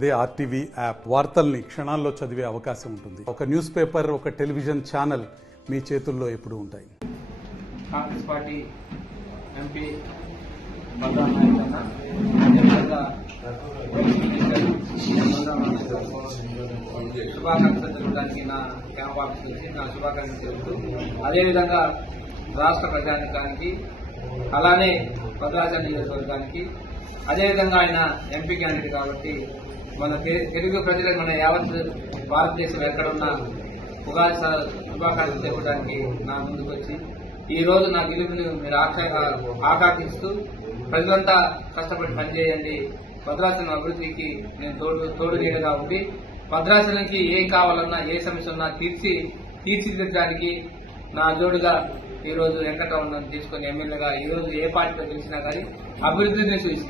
అదే RTV app వార్తల్ని క్షణాల్లో చదివే అవకాశం ఉంటుంది. ఒక న్యూస్ పేపర్, ఒక టెలివిజన్ ఛానల్ మీ చేతుల్లో ఎప్పుడూ ఉంటాయి. కాంగ్రెస్ పార్టీ ఎంపీ శుభాకాంక్షలు తెలుపడానికి నా క్యాంప్ ఆఫీస్ వచ్చి నా శుభాకాంక్షలు తెలుపుతూ, అదేవిధంగా రాష్ట్ర ప్రజానికానికి, అలానే భద్రాచలం నియోజకవర్గానికి, అదేవిధంగా ఆయన ఎంపీ క్యాండిడేట్ కాబట్టి మన తెలుగు ప్రజలకు, మన యావత్ భారతదేశం ఎక్కడున్నా ఉగాది శుభాకాంక్షలు తెలపడానికి నా ముందుకు వచ్చి ఈ రోజు నా గెలుపుని మీరు ఆకాంక్షిస్తూ ప్రజలంతా కష్టపడి పనిచేయండి, భద్రాచలం అభివృద్ధికి నేను తోడు నీడగా ఉండి భద్రాచలంకి ఏ కావాలన్నా ఏ సమస్య ఉన్నా తీర్చిదిద్దడానికి నా జోడుగా ఈ రోజు వెంకటరమణను తీసుకుని ఎమ్మెల్యేగా ఈ రోజు ఏ పార్టీలో గెలిచినా కానీ అభివృద్ధిని చూసి,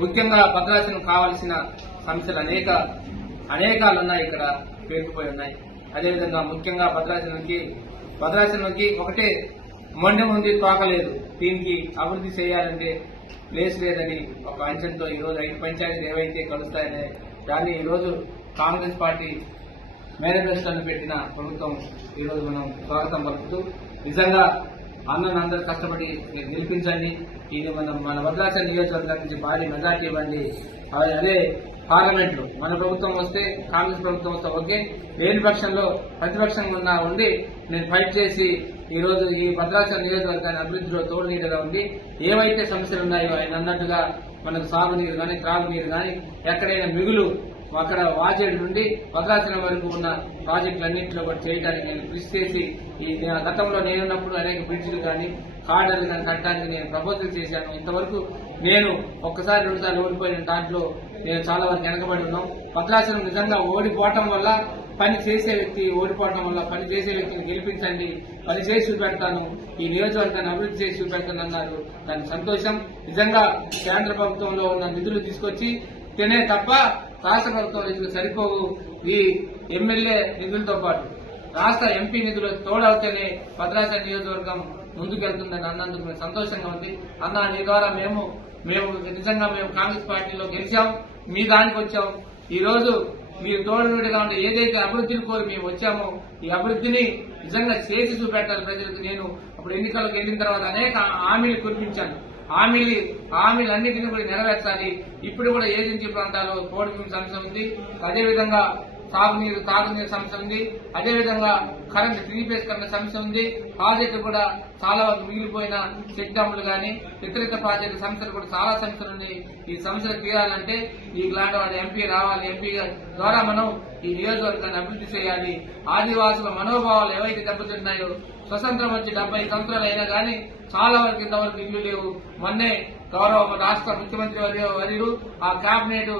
ముఖ్యంగా భద్రాచలం కావాల్సిన సమస్యలు అనేకాలున్నాయి, ఇక్కడ పేరుకుపోయి ఉన్నాయి. అదేవిధంగా ముఖ్యంగా భద్రాచలంకి ఒకటే మొండెం ఉంది, తోకలేదు. దీనికి అభివృద్ధి చేయాలంటే ప్లేస్ లేదని ఒక అంచనతో ఈ రోజు 5 పంచాయతీలు ఏవైతే కలుస్తాయనే దాన్ని ఈ రోజు కాంగ్రెస్ పార్టీ మేనిఫెస్టోను పెట్టిన ప్రభుత్వం ఈ రోజు మనం స్వాగతం పలుకుతూ, నిజంగా అందరూ కష్టపడి గెలిపించండి. ఇది మన భద్రాచలం నియోజకవర్గం నుంచి భారీ మెజార్టీ ఇవ్వండి. అదే పార్లమెంట్ లో మన ప్రభుత్వం వస్తే, కాంగ్రెస్ ప్రభుత్వం వస్తే ఓకే, లేని పక్షంలో ప్రతిపక్షంగా ఉండి నేను ఫైట్ చేసి ఈ రోజు ఈ భద్రాచలం నియోజకవర్గాన్ని అభివృద్ధిలో తోడు నీడగా ఉండి ఏవైతే సమస్యలు ఉన్నాయో ఆయన అన్నట్టుగా మనకు సాగునీరు కానీ, త్రాగునీరు కానీ, ఎక్కడైనా మిగులు అక్కడ వాజేడు నుండి భద్రాచలం వరకు ఉన్న ప్రాజెక్టులన్నింటిలో కూడా చేయడానికి నేను కృషి చేసి, ఈ గతంలో నేనున్నప్పుడు అనేక బ్రిడ్జిలు కానీ, కార్డర్లు కానీ కట్టడానికి నేను ప్రపోజల్ చేశాను. ఇంతవరకు నేను ఒక్కసారి 2 సార్లు ఓడిపోయిన దాంట్లో నేను చాలా వరకు వెనకబడి ఉన్నాం. భద్రాచలం నిజంగా ఓడిపోవటం వల్ల పని చేసే వ్యక్తి, ఓడిపోవడం వల్ల పని చేసే వ్యక్తిని గెలిపించండి, పని చేసి చూపెడతాను, ఈ నియోజకవర్గాన్ని అభివృద్ధి చేసి చూపెడతాను అన్నారు. దానికి సంతోషం. నిజంగా కేంద్ర ప్రభుత్వంలో ఉన్న నిధులు తీసుకొచ్చి తినే తప్ప రాష్ట్ర ప్రభుత్వం నిధులు సరిపోవు. ఈ ఎమ్మెల్యే నిధులతో పాటు రాష్ట్ర ఎంపీ నిధులు తోడవుతేనే భద్రాచలం నియోజకవర్గం ముందుకెళ్తుందని అన్నందుకు మేము సంతోషంగా ఉంది. అన్న, నీ ద్వారా మేము నిజంగా కాంగ్రెస్ పార్టీలో గెలిచాం, మీ దానికి వచ్చాం. ఈ రోజు మీరు తోడుగా ఉండే ఏదైతే అభివృద్ధిని కోరి మేము వచ్చామో ఈ అభివృద్ధిని నిజంగా చేసి చూపెట్టాలి ప్రజలకు. నేను అప్పుడు ఎన్నికలకు వెళ్ళిన తర్వాత అనేక హామీలు కురిపించాను. హామీలన్నింటినీ కూడా నెరవేర్చాలి. ఇప్పుడు కూడా ఏజెన్సీ ప్రాంతాల్లో పోటీ సమస్య ఉంది, అదేవిధంగా తాగునీరు సమస్య ఉంది, అదేవిధంగా కరెంట్ 3 ఫేజ్ కరెంట్ సమస్య ఉంది. ప్రాజెక్టు కూడా చాలా వరకు మిగిలిపోయిన చెక్ డ్యాములు కానీ, ఇతరిత ప్రాజెక్టు సమస్యలు కూడా చాలా సమస్యలు ఉన్నాయి. ఈ సమస్యలు తీరాలంటే ఇలాంటి వాడు ఎంపీ రావాలి. ఎంపీ ద్వారా మనం ఈ నియోజకవర్గాన్ని అభివృద్ధి చేయాలి. ఆదివాసుల మనోభావాలు ఏవైతే దెబ్బతిన్నాయో, స్వతంత్రం వచ్చి 70 సంవత్సరాలు అయినా కానీ చాలా వరకు ఇంతవరకు ఇల్లు లేవు. మొన్నే గౌరవ రాష్ట్ర ముఖ్యమంత్రి వర్యులు, ఆ కేబినెట్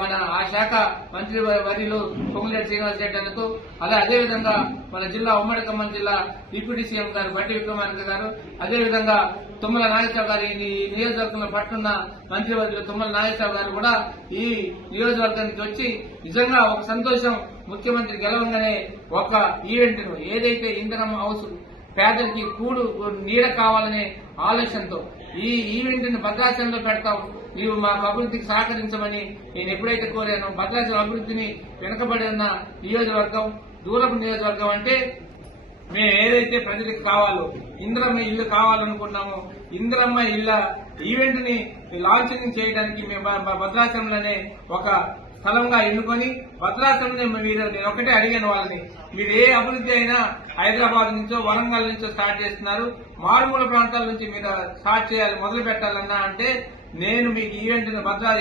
మన ఆ శాఖ మంత్రి వర్యులు పొంగులేటి శ్రీనివాస్ రెడ్డి అన్నకు, అదేవిధంగా మన జిల్లా ఉమ్మడి ఖమ్మం జిల్లా డిప్యూటీ సీఎం గారు బట్టి విక్రమార్క గారు, అదేవిధంగా తుమ్మల నాగేశ్వరరావు గారు, ఈ నియోజకవర్గంలో పట్టున్న మంత్రివర్యులు తుమ్మల నాగేశ్వరరావు గారు కూడా ఈ నియోజకవర్గానికి వచ్చి నిజంగా ఒక సంతోషం. ముఖ్యమంత్రి గెలవంగానే ఒక ఈవెంట్ ను, ఏదైతే ఇంధనం హౌస్ పేదలకి నీడ కావాలనే ఆలోచనతో ఈ ఈవెంట్ ని భద్రాచలంలో పెడతాం, మీరు మాకు అభివృద్ధికి సహకరించమని నేను ఎప్పుడైతే కోరానో, భద్రాచలం అభివృద్ధిని వెనుకబడి ఉన్న నియోజకవర్గం, దూరపు నియోజకవర్గం అంటే మేము ఏదైతే ప్రజలకు కావాలో, ఇందిరమ్మ ఇల్లు కావాలనుకున్నామో, ఇందిరమ్మ ఇళ్ల ఈవెంట్ ని లాంచింగ్ చేయడానికి మేము భద్రాచలంలోనే ఒక స్థలంగా ఎన్నుకొని భద్రాచలంలో నేను ఒకటే అడిగాను వాళ్ళని, మీరు ఏ అభివృద్ధి అయినా హైదరాబాద్ నుంచో వరంగల్ నుంచో స్టార్ట్ చేస్తున్నారు, మారుమూల ప్రాంతాల నుంచి మీరు స్టార్ట్ చేయాలి, మొదలు పెట్టాలన్నా అంటే నేను మీకు ఈవెంట్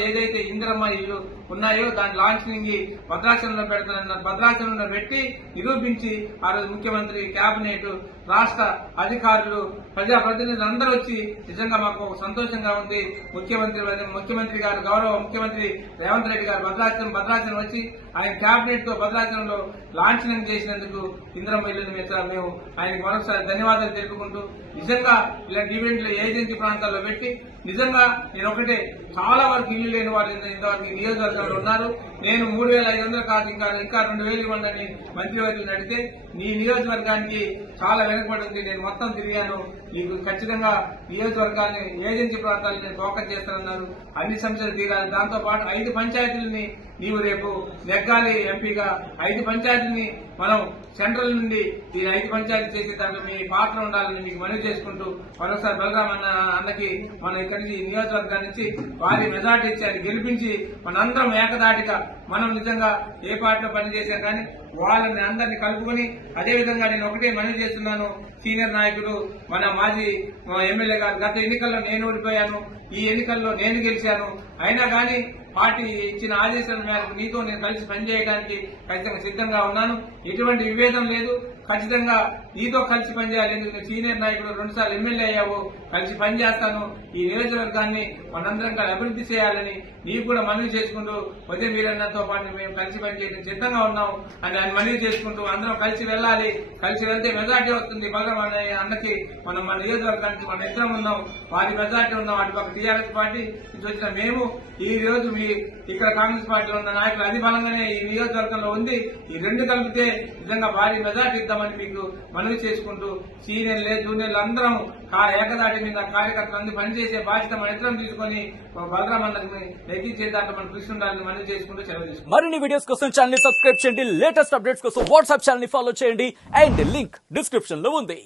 ఏదైతే ఇందిరమ్మ ఇల్లు ఉన్నాయో దాని లాంచింగ్ భద్రాచలంలో పెడతానన్నారు. భద్రాచలంలో పెట్టి నిరూపించి ఆ రోజు ముఖ్యమంత్రి, కేబినెట్, రాష్ట్ర అధికారులు, ప్రజాప్రతినిధులు అందరూ వచ్చి నిజంగా మాకు సంతోషంగా ఉంది. ముఖ్యమంత్రి గారు, గౌరవ ముఖ్యమంత్రి రేవంత్ రెడ్డి గారు భద్రాచలం వచ్చి ఆయన కేబినెట్ తో భద్రాచలంలో లాంఛనం చేసినందుకు ఇందిరమ్మ ఇల్లుని మేము ఆయనకు మరొకసారి ధన్యవాదాలు తెలుపుకుంటూ, నిజంగా ఇలాంటి ఈవెంట్లు ఏజెన్సీ ప్రాంతాల్లో పెట్టి నిజంగా నేను ఒకటే, చాలా వరకు ఇల్లు లేని వాళ్ళు ఇంతవరకు నియోజకవర్గంలో ఉన్నారు. నేను 3,500 కాదు ఇంకా 2,000 ఇవ్వండి మంత్రివర్యులు నడితే నీ నియోజకవర్గానికి చాలా వెనకబడి ఉంది. నేను మొత్తం తిరిగాను. నీకు ఖచ్చితంగా నియోజకవర్గాన్ని ఏజెన్సీ ప్రాంతాలని ఫోకస్ చేస్తానన్నారు. అన్ని సమస్యలు తీరాలి. దాంతో పాటు 5 పంచాయతీలని నీవు రేపు నెగ్గాలి ఎంపీగా. 5 పంచాయతీని మనం సెంట్రల్ నుండి ఈ 5 పంచాయతీ చేసే దాంట్లో మీ పాత్ర ఉండాలని మీకు మనవి చేసుకుంటూ మరొకసారి బలరాం అన్నకి మనం ఇక్కడి నుంచి నియోజకవర్గం నుంచి భారీ మెజార్టీ ఇచ్చి గెలిపించి మనందరం ఏకదాటిగా మనం నిజంగా ఏ పార్టీలో పనిచేశాం కానీ వాళ్ళని అందరినీ కలుపుకొని అదేవిధంగా నేను ఒకటే మనవి చేస్తున్నాను. సీనియర్ నాయకుడు మన మాజీ ఎమ్మెల్యే గారు గత ఎన్నికల్లో నేను ఓడిపోయాను, ఈ ఎన్నికల్లో నేను గెలిచాను. అయినా కానీ పార్టీ ఇచ్చిన ఆదేశాల మేరకు నీతో నేను కలిసి పనిచేయడానికి ఖచ్చితంగా సిద్ధంగా ఉన్నాను. ఎటువంటి విభేదం లేదు. ఖచ్చితంగా నీతో కలిసి పనిచేయాలి. ఎందుకంటే సీనియర్ నాయకుడు 2 సార్లు ఎమ్మెల్యే అయ్యావు. కలిసి పనిచేస్తాను. ఈ నియోజకవర్గాన్ని మనందరం కలిసి అభివృద్ధి చేయాలని నీకు కూడా మనవి చేసుకుంటూ ఉదయం వీరన్నతో పాటు మేము కలిసి పనిచేయడం సిద్ధంగా ఉన్నాం అని ఆయన మనవి చేసుకుంటూ అందరం కలిసి వెళ్ళాలి. కలిసి వెళ్తే మెజార్టీ వస్తుంది. బలరాం అన్నకి మనం మన నియోజకవర్గానికి మన ఇద్దరం ఉన్నాం. వారి మెజార్టీ ఉన్నాం. అటుపక్క టీఆర్ఎస్ పార్టీ నుంచి వచ్చిన మేము ఈ రోజు మీ ఇక్కడ కాంగ్రెస్ పార్టీలో ఉన్న నాయకులు అతి బలంగానే ఈ నియోజకవర్గంలో ఉంది. ఈ 2 కలిపితే నిజంగా భారీ మెజార్టీ ఇద్దామని మీకు మనవి చేసుకుంటూ సీనియర్లే జూనియర్లు అందరం ఏకదాటి మీద కార్యకర్తలందరూ పనిచేసే బాధ్యత మన ఇద్దరం తీసుకొని బలరాం అన్నకి నెగ్గించే దాంట్లో మనం కృషి ఉండాలని మనవి చేసుకుంటూ సెలవు తీసుకుంటాం. మరిన్ని వీడియోస్ కోసం ఛానల్ ని సబ్స్క్రైబ్ చేయండి. లేటెస్ట్ అప్డేట్స్ కోసం వాట్సాప్ ఛానల్ ని ఫాలో చేయండి. అండ్ లింక్ డిస్క్రిప్షన్ లో ఉంది.